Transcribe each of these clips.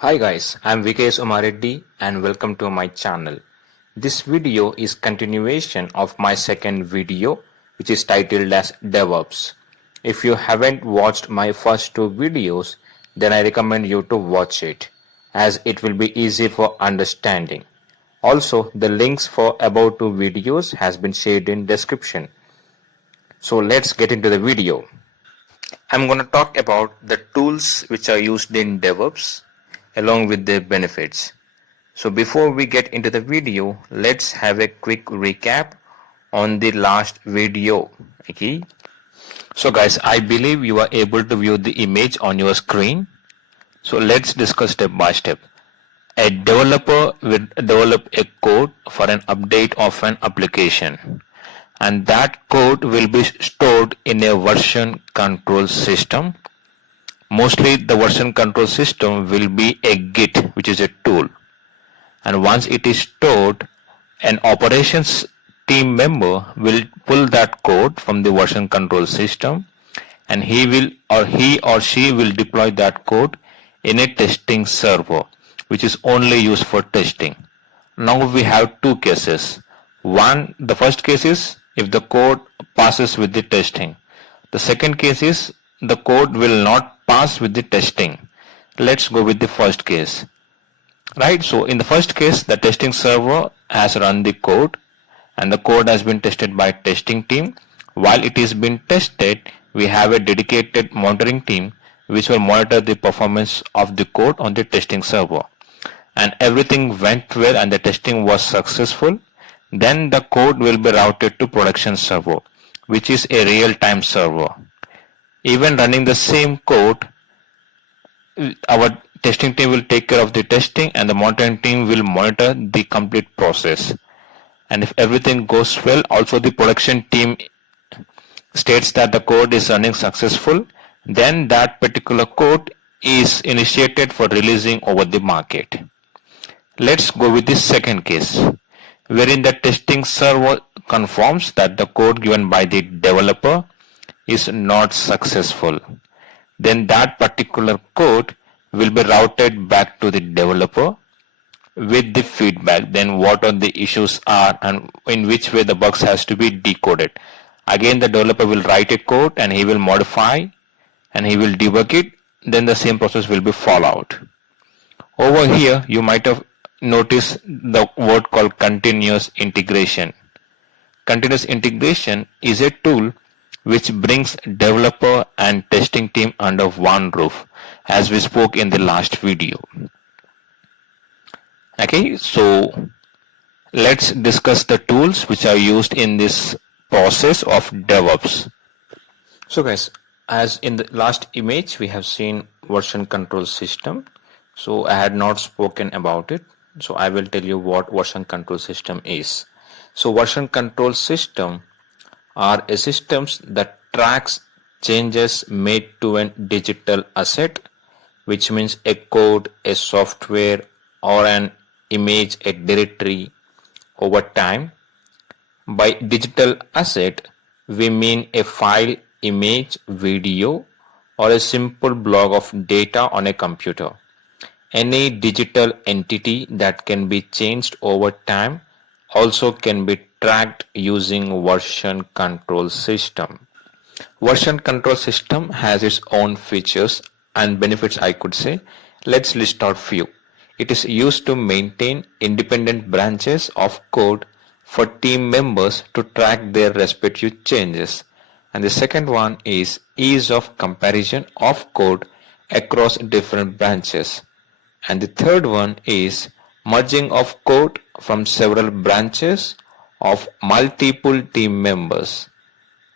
Hi guys, I'm Vikesh Umareddy and welcome to my channel. This video is continuation of my second video which is titled as Devops. If you haven't watched my first two videos, then I recommend you to watch it as it will be easy for understanding. Also, the links for above two videos has been shared in description. So let's get into the video. I'm going to talk about the tools which are used in DevOps along with their benefits. So before we get into the video, let's have a quick recap on the last video. Okay. So guys, I believe you are able to view the image on your screen. So let's discuss step by step. A developer will develop a code for an update of an application, and that code will be stored in a version control system. Mostly the version control system will be a Git, which is a tool, and once it is stored, an operations team member will pull that code from the version control system, and he or she will deploy that code in a testing server, which is only used for testing. Now we have two cases. The first case is if the code passes with the testing. The second case is the code will not pass with the testing. Let's go with the first case. Right, so in the first case, the testing server has run the code and the code has been tested by testing team. While it is being tested, we have a dedicated monitoring team which will monitor the performance of the code on the testing server. And everything went well and the testing was successful, then the code will be routed to production server, which is a real-time server. Even running the same code, our testing team will take care of the testing and the monitoring team will monitor the complete process. And if everything goes well, also the production team states that the code is running successful, then that particular code is initiated for releasing over the market. Let's go with the second case, wherein the testing server confirms that the code given by the developer is not successful. Then that particular code will be routed back to the developer with the feedback, then what are the issues are and in which way the bugs has to be decoded. Again, the developer will write a code and he will modify and he will debug it, then the same process will be followed. Over here, you might have noticed the word called continuous integration. Continuous integration is a tool which brings developer and testing team under one roof, as we spoke in the last video. Okay, so let's discuss the tools which are used in this process of DevOps. So guys, as in the last image, we have seen version control system. So I had not spoken about it. So I will tell you what version control system is. So version control system are a systems that tracks changes made to a digital asset, which means a code, a software, or an image, a directory over time. By digital asset, we mean a file, image, video, or a simple block of data on a computer. Any digital entity that can be changed over time also can be tracked using version control system. Version control system has its own features and benefits, I could say. Let's list out few. It is used to maintain independent branches of code for team members to track their respective changes. And the second one is ease of comparison of code across different branches. And the third one is merging of code from several branches of multiple team members.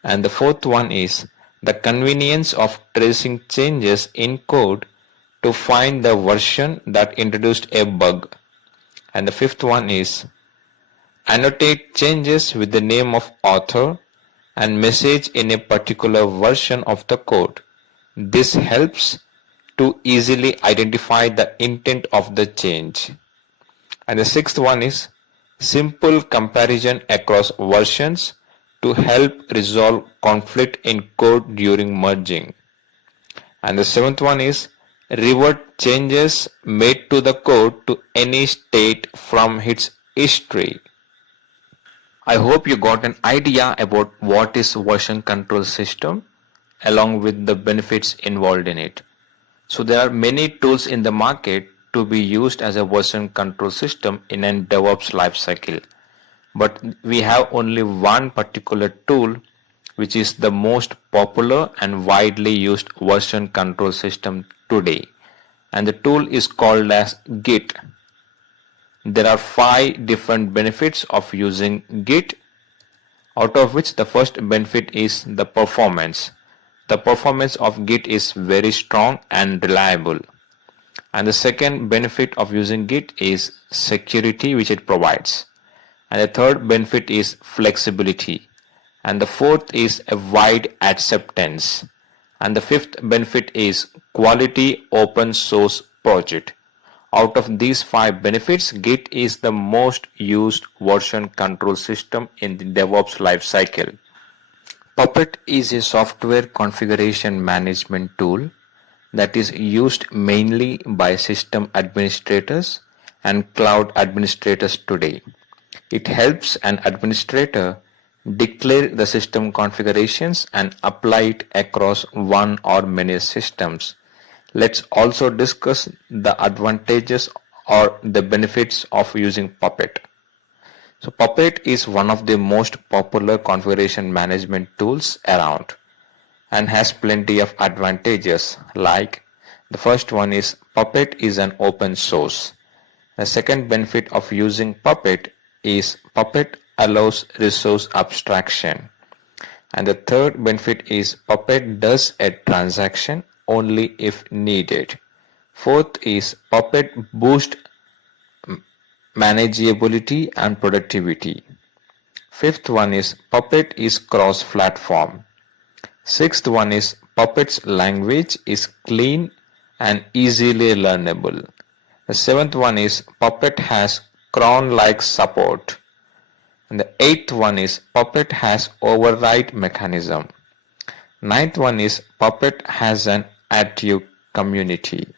And the fourth one is the convenience of tracing changes in code to find the version that introduced a bug. And the fifth one is annotate changes with the name of author and message in a particular version of the code. This helps to easily identify the intent of the change. And the sixth one is simple comparison across versions to help resolve conflict in code during merging. And the seventh one is revert changes made to the code to any state from its history. I hope you got an idea about what is version control system along with the benefits involved in it. So there are many tools in the market to be used as a version control system in a DevOps lifecycle. But we have only one particular tool which is the most popular and widely used version control system today. And the tool is called as Git. There are 5 different benefits of using Git, out of which the first benefit is the performance. The performance of Git is very strong and reliable. And the second benefit of using Git is security, which it provides. And the third benefit is flexibility. And the fourth is a wide acceptance. And the fifth benefit is quality open source project. Out of these 5 benefits, Git is the most used version control system in the DevOps lifecycle. Puppet is a software configuration management tool that is used mainly by system administrators and cloud administrators today. It helps an administrator declare the system configurations and apply it across one or many systems. Let's also discuss the advantages or the benefits of using Puppet. So Puppet is one of the most popular configuration management tools around and has plenty of advantages, like the first one is Puppet is an open source. The second benefit of using Puppet is Puppet allows resource abstraction. And the third benefit is Puppet does a transaction only if needed. Fourth is Puppet boosts manageability and productivity. Fifth one is Puppet is cross-platform. Sixth one is Puppet's language is clean and easily learnable. The seventh one is Puppet has cron-like support. And the eighth one is Puppet has override mechanism. Ninth one is Puppet has an active community.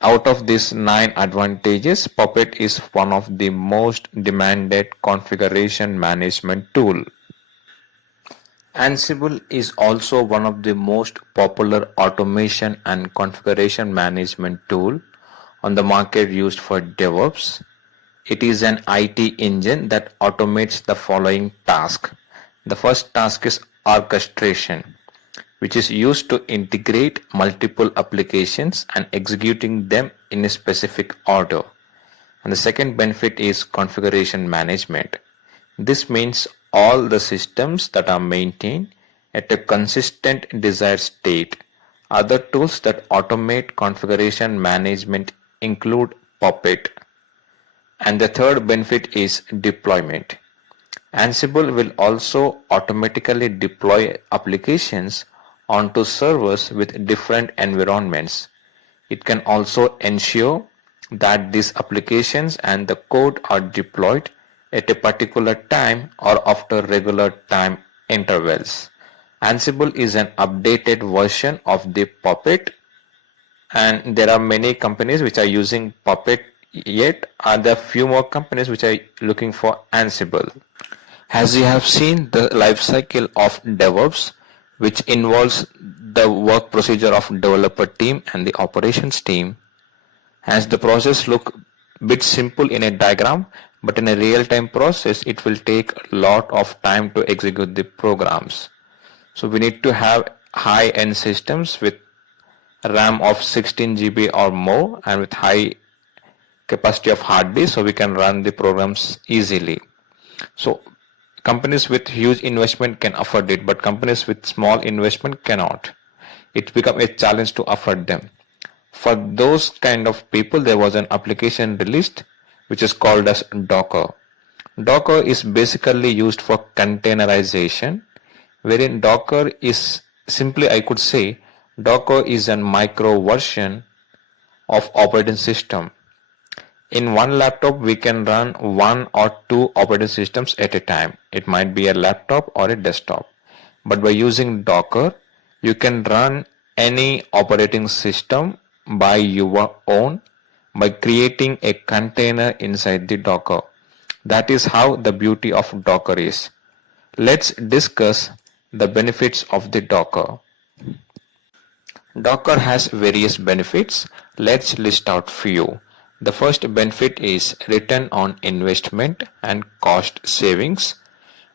Out of these 9 advantages, Puppet is one of the most demanded configuration management tool. Ansible is also one of the most popular automation and configuration management tool on the market used for DevOps. It is an IT engine that automates the following task. The first task is orchestration, which is used to integrate multiple applications and executing them in a specific order. And the second benefit is configuration management. This means all the systems that are maintained at a consistent desired state. Other tools that automate configuration management include Puppet. And the third benefit is deployment. Ansible will also automatically deploy applications onto servers with different environments. It can also ensure that these applications and the code are deployed at a particular time or after regular time intervals. Ansible is an updated version of the Puppet, and there are many companies which are using Puppet, yet are there few more companies which are looking for Ansible. As you have seen the life cycle of DevOps, which involves the work procedure of developer team and the operations team, as the process look bit simple in a diagram, but in a real-time process it will take a lot of time to execute the programs. So we need to have high-end systems with RAM of 16 GB or more and with high capacity of hard disk, so we can run the programs easily. So companies with huge investment can afford it, but companies with small investment cannot. It becomes a challenge to afford them. For those kind of people, there was an application released which is called as Docker. Docker is basically used for containerization, wherein Docker is simply, I could say, Docker is a micro version of operating system. In one laptop, we can run 1 or 2 operating systems at a time. It might be a laptop or a desktop. But by using Docker, you can run any operating system by your own by creating a container inside the Docker. That is how the beauty of Docker is. Let's discuss the benefits of the Docker. Docker has various benefits. Let's list out few. The first benefit is return on investment and cost savings.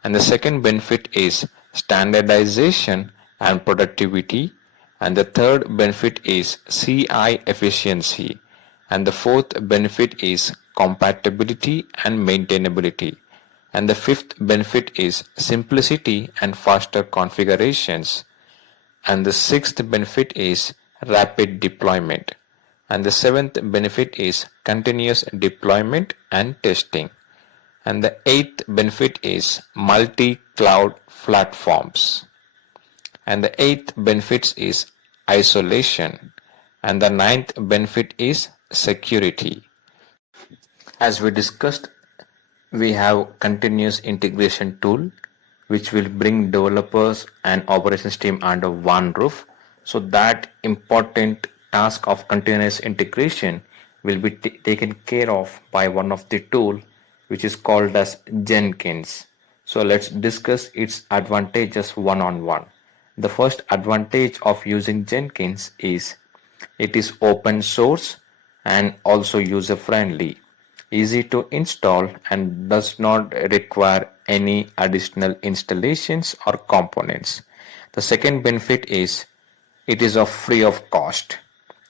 And the second benefit is standardization and productivity. And the third benefit is CI efficiency. And the fourth benefit is compatibility and maintainability. And the fifth benefit is simplicity and faster configurations. And the sixth benefit is rapid deployment. And the seventh benefit is continuous deployment and testing. And the eighth benefit is multi-cloud platforms. And the eighth benefit is isolation. And the ninth benefit is security. As we discussed, we have continuous integration tool which will bring developers and operations team under one roof. So that important task of continuous integration will be taken care of by one of the tool which is called as Jenkins. So let's discuss its advantages one on one. The first advantage of using Jenkins is it is open source and also user friendly, easy to install and does not require any additional installations or components. The second benefit is it is free of cost.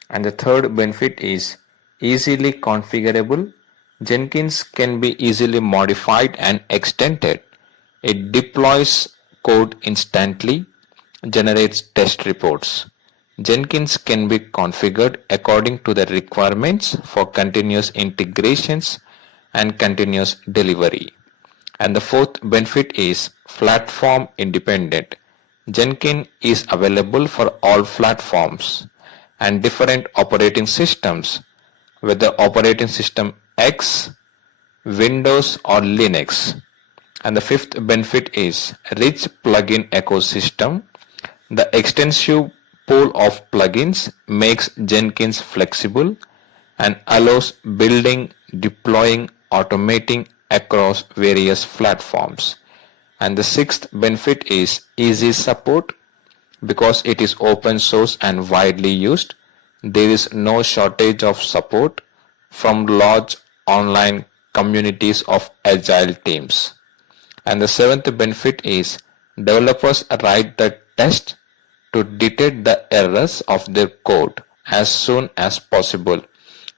And the third benefit is easily configurable. Jenkins can be easily modified and extended. It deploys code instantly, generates test reports. Jenkins can be configured according to the requirements for continuous integrations and continuous delivery. And the fourth benefit is platform independent. Jenkins is available for all platforms and different operating systems, whether operating system X, Windows or Linux. And the fifth benefit is rich plugin ecosystem. The extensive pool of plugins makes Jenkins flexible and allows building, deploying, automating across various platforms. And the sixth benefit is easy support. Because it is open source and widely used, there is no shortage of support from large online communities of agile teams. And the seventh benefit is developers write the test to detect the errors of their code as soon as possible,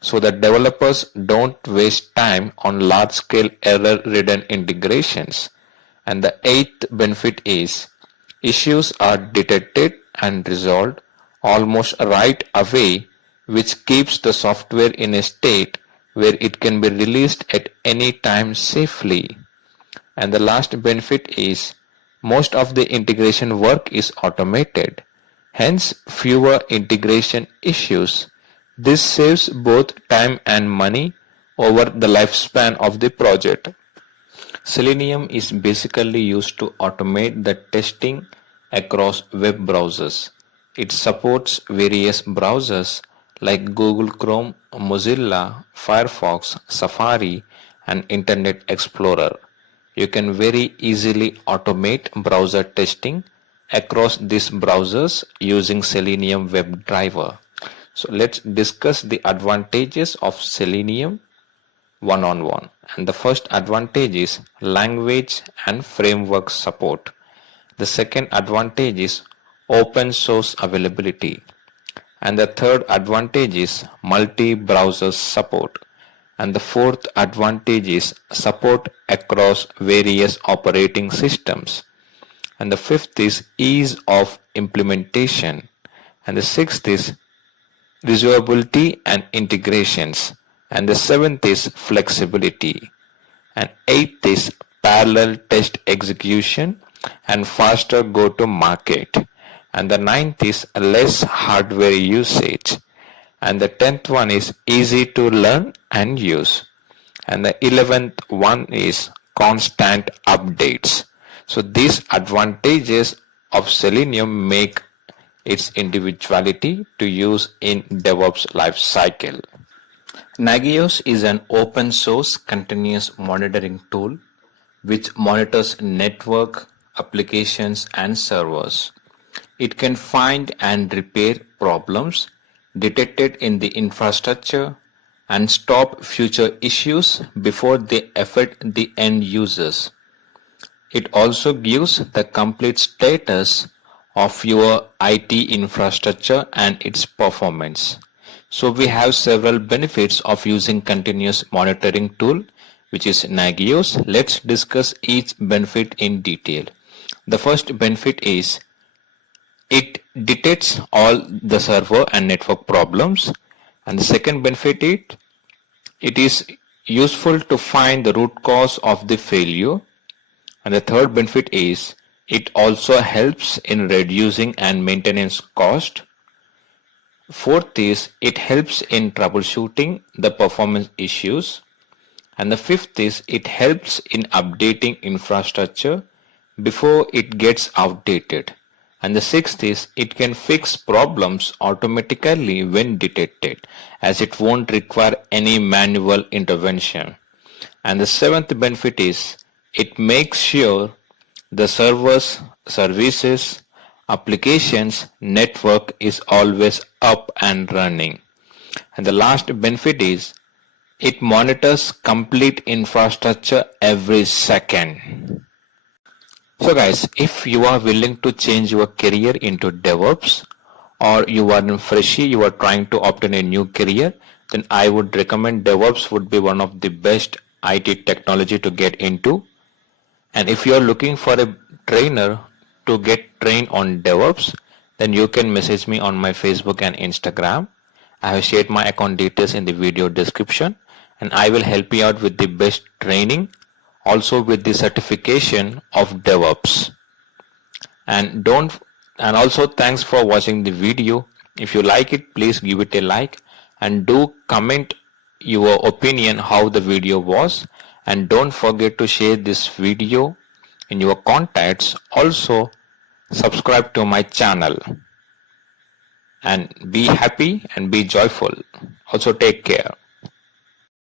so that developers don't waste time on large-scale error-ridden integrations. And the eighth benefit is issues are detected and resolved almost right away, which keeps the software in a state where it can be released at any time safely. And the last benefit is most of the integration work is automated, hence fewer integration issues. This saves both time and money over the lifespan of the project. Selenium is basically used to automate the testing across web browsers. It supports various browsers like Google Chrome, Mozilla, Firefox, Safari, and Internet Explorer. You can very easily automate browser testing across these browsers using Selenium WebDriver. So let's discuss the advantages of Selenium one on one. And the first advantage is language and framework support. The second advantage is open source availability. And the third advantage is multi-browser support. And the fourth advantage is support across various operating systems. And the fifth is ease of implementation. And the sixth is reusability and integrations. And the seventh is flexibility. And eighth is parallel test execution and faster go-to-market. And the ninth is less hardware usage. And the 10th one is easy to learn and use. And the 11th one is constant updates. So these advantages of Selenium make its individuality to use in DevOps life cycle. NAGIOS is an open source continuous monitoring tool which monitors network, applications and servers. It can find and repair problems detected in the infrastructure and stop future issues before they affect the end users. It also gives the complete status of your IT infrastructure and its performance. So we have several benefits of using continuous monitoring tool, which is NAGIOS. Let's discuss each benefit in detail. The first benefit is it detects all the server and network problems. And the second benefit is it is useful to find the root cause of the failure. And the third benefit is it also helps in reducing and maintenance cost. Fourth is it helps in troubleshooting the performance issues. And the fifth is it helps in updating infrastructure before it gets outdated. And the sixth is it can fix problems automatically when detected, as it won't require any manual intervention. And the seventh benefit is it makes sure the servers, services, applications, network is always up and running. And the last benefit is it monitors complete infrastructure every second. So guys, if you are willing to change your career into DevOps, or you are freshy, you are trying to obtain a new career, then I would recommend DevOps would be one of the best IT technology to get into. And if you are looking for a trainer to get trained on DevOps, then you can message me on my Facebook and Instagram. I have shared my account details in the video description, and I will help you out with the best training, also with the certification of DevOps. And also thanks for watching the video. If you like it, please give it a like and do comment your opinion how the video was, and don't forget to share this video in your contacts. Also subscribe to my channel and be happy and be joyful. Also take care.